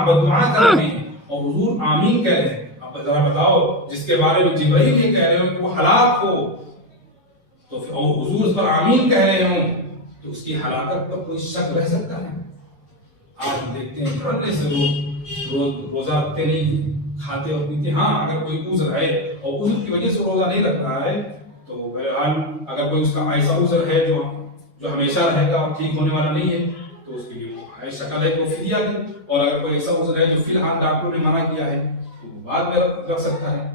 آپ بددعا کر رہے ہیں اور حضور آمین کہہ رہے ہیں. اب ذرا بتاؤ جس کے بارے میں جبرائیل یہ کہہ رہے ہو کہ وہ ہلاک ہو تو اور حضور اس پر آمین کہہ رہے ہوں تو اس کی ہلاکت پر کوئی شک رہ سکتا ہے؟ آج دیکھتے ہیں بڑے سے لوگ روزہ رکھتے نہیں، کھاتے اور پیتے. ہاں اگر کوئی عذر ہے اور عذر کی وجہ سے روزہ نہیں رکھ رہا ہے تو بہرحال اگر کوئی اس کا ایسا عذر ہے جو ہمیشہ رہے گا اور ٹھیک ہونے والا نہیں ہے تو اس کے لیے وہ شکل ہے کہ وہ فدیہ دے. اور اگر کوئی ایسا عذر ہے جو فی الحال ڈاکٹروں نے منع کیا ہے تو وہ بعد میں رکھ سکتا ہے.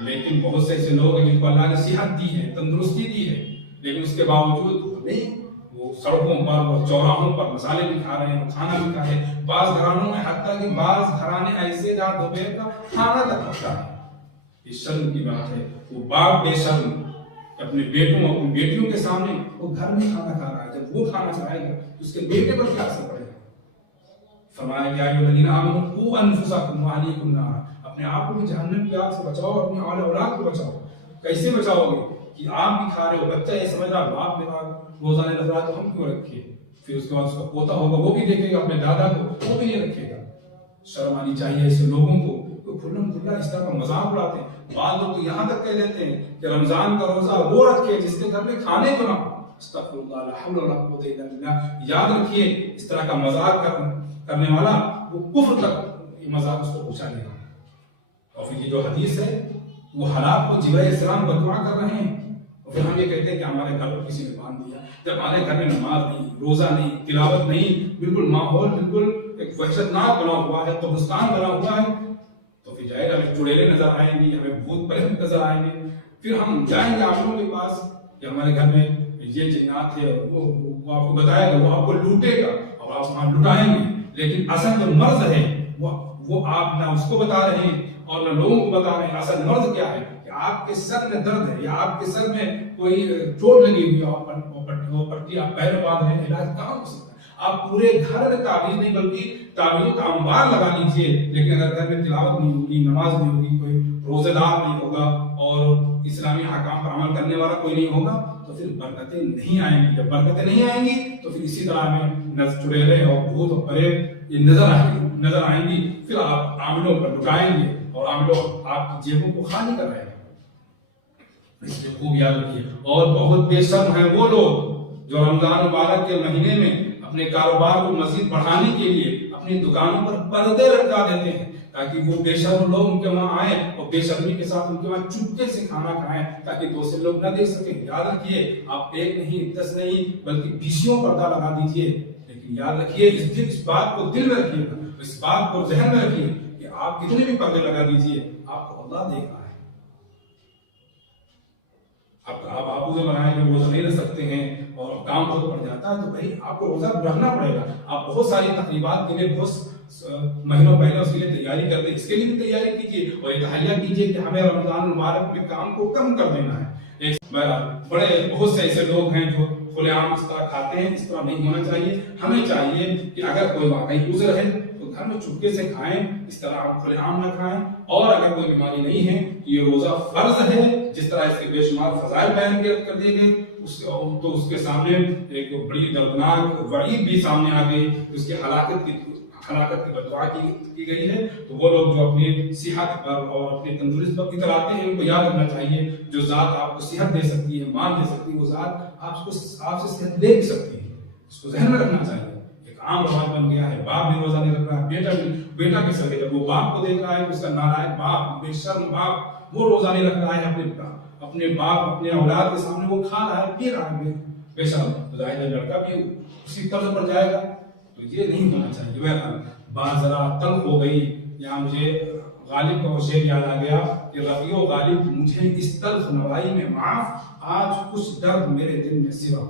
لیکن بہت سے ایسے لوگ ہیں جن کو اللہ نے صحت دی ہے، تندرستی دی ہے، لیکن اس کے باوجود نہیں، وہ سڑکوں پر اور چوراہوں پر مسالے بھی کھا رہے ہیں، کھانا بھی کھا رہے ہیں. بعض گھرانوں میں حتیٰ کہ بعض گھرانے ایسے جہاں دوپہر کا کھانا تک پکتا ہے. یہ شرم کی بات ہے. وہ باپ بے شرم اپنے بیٹوں اور اپنی بیٹیوں کے سامنے وہ گھر میں کھانا کھا رہا ہے. جب وہ کھانا کھائے گا تو اس کے بیٹے پر کیا اثر پڑے گا؟ فرمایا کہ ایھا الذین آمنوا قوا انفسکم واہلیکم نارا، اپنے آپ کو بھی جہنم کی آگ سے بچاؤ، اپنی اول اولاد کو بچاؤ. کیسے بچاؤ گے کہ آپ بھی کھا رہے ہو، بچہ یہ سمجھ رہا باپ میرا روزہ نہیں رکھ رہا تو ہم کیوں رکھے؟ پھر اس کے بعد اس کا پوتا ہوگا وہ بھی دیکھے گا اپنے دادا کو، وہ بھی نہیں رکھے گا. شرم آنی چاہیے ایسے لوگوں کو جو کھلم کھلا اس طرح کا مذاق اڑاتے ہیں. بعض لوگ یہاں تک کہہ دیتے ہیں کہ رمضان کا روزہ وہ رکھے جس کے گھر میں کھانے کو نہ ہو. استغفر اللہ، لا حول ولا قوت الا باللہ. یاد رکھیے اس طرح کا مذاق کرنے والا وہ کفر تک یہ مذاق اس کو پہنچا دے گا. اور پھر یہ جو حدیث ہے وہ ہلاک کو جبرائیل السلام بددعا کر رہے ہیں اور پھر ہم یہ کہتے ہیں کہ ہمارے گھر پر کسی نے باندھ دیا. جب ہمارے گھر میں نماز نہیں، روزہ نہیں، تلاوت نہیں، بالکل ماحول بالکل ایک وحشتناک بنا ہوا ہے، قبرستان بنا ہوا ہے، تو پھر جائے گا ہمیں چڑیلے نظر آئیں گے، ہمیں بھوت پریت نظر آئیں گے. پھر ہم جائیں گے عالموں کے پاس کہ ہمارے گھر میں یہ جنات ہے، وہ آپ کو بتائے گا، وہ آپ کو لوٹے گا اور آپ وہاں لٹائیں گے. لیکن اصل جو مرض ہے وہ آپ نہ اس کو بتا رہے ہیں اور نہ لوگوں کو بتا رہے ہیں. اصل مرض کیا ہے کہ آپ کے سر میں درد ہے یا آپ کے سر میں کوئی چوٹ لگی ہوئی ہے اور پٹی آپ پیر میں باندھ رہے ہیں، علاج کہاں ہو سکتا ہے؟ آپ پورے گھر میں تعویذ نہیں بلکہ تعویذ کا انبار لگا لیجیے، لیکن اگر گھر میں تلاوت نہیں ہوگی، نماز نہیں ہوگی، کوئی روزہ دار نہیں ہوگا اور اسلامی احکام پر عمل کرنے والا کوئی نہیں ہوگا تو پھر برکتیں نہیں آئیں گی. جب برکتیں نہیں آئیں گی تو پھر اسی طرح میں چڑیلے اور بھوت اور پریت یہ نظر آئیں گی. پھر آپ عاملوں پر لٹائیں گے اور عاملوں آپ کی جیبوں کو خالی کرائیں گے. اس لیے خوب یاد رکھیے. اور بہت بے شرم ہیں وہ لوگ جو رمضان مبارک کے مہینے میں اپنے کاروبار کو مزید بڑھانے کے لیے اپنی دکانوں پر پردے لٹکا دیتے ہیں تاکہ وہ بے شرم لوگ ان کے وہاں آئیں اور بے شرمی کے ساتھ ان کے وہاں چپکے سے کھانا کھائیں تاکہ دوسرے لوگ نہ دیکھ سکیں. یاد رکھیے آپ ایک نہیں 10 نہیں بلکہ 20 پردہ لگا دیجئے، لیکن یاد رکھیے اس بات کو دل میں رکھیے گا، اس بات کو ذہن میں رکھیے کہ آپ کتنے بھی پردے لگا دیجئے آپ کو اللہ دیکھ رہا ہے. آپ روزہ بنائیں گے، روزہ نہیں رکھ سکتے ہیں اور کام بہت پڑ جاتا ہے تو بھائی آپ کو روزہ رکھنا پڑے گا. آپ بہت ساری تقریبات کے لیے بہت مہینوں پہلے اس کے لیے تیاری کرتے ہیں، اس کے لیے بھی تیاری کیجیے اور یہ تحریہ کیجیے کہ ہمیں رمضان مبارک میں کام کو کم کر دینا ہے. بڑے بہت سے ایسے لوگ ہیں جو کھلے عام اس طرح کھاتے ہیں، اس طرح نہیں ہونا چاہیے. ہمیں چاہیے کہ اگر کوئی واقعی عذر ہے تو گھر میں چپکے سے کھائیں، اس طرح آپ کھلے عام نہ کھائیں. اور اگر کوئی بیماری نہیں ہے تو یہ روزہ فرض ہے، جس طرح اس کے بے شمار فضائل بیان کر دیے گئے تو اس کے سامنے ایک بڑی دردناک وعید بھی سامنے آ گئی، اس کی ہلاکت کی بددعا کی گئی ہے. تو وہ لوگ جو اپنی صحت پر اور اپنی تندرست پر اتراتے ہیں ان کو یاد رکھنا چاہیے جو ذات آپ کو صحت دے سکتی ہے، مال دے سکتی ہے، وہ ذات آپ سے صحت لے بھی سکتی ہے. اس کو ذہن میں رکھنا چاہیے. ایک عام رواج بن گیا ہے، باپ بھی روزہ نہیں رکھ رہا ہے، بیٹا کس طرح جب وہ باپ کو دیکھ رہا ہے اس کا نالائق باپ، بے شرم باپ وہ روزہ نہیں رکھ رہا ہے، اپنے باپ اپنے اولاد کے سامنے وہ کھا رہا ہے پی رہا ہے بے شرم، ظاہر ہے لڑکا بھی اسی طرز پر جائے گا. تو یہ نہیں ہونا چاہیے. بہرحال بات ذرا تلخ ہو گئی. یہاں مجھے غالب کا وہ شعر یاد آ گیا کہ رفیع و غالب مجھے اس تلخ نوائی میں معاف، آج کچھ درد میرے دل میں سوا.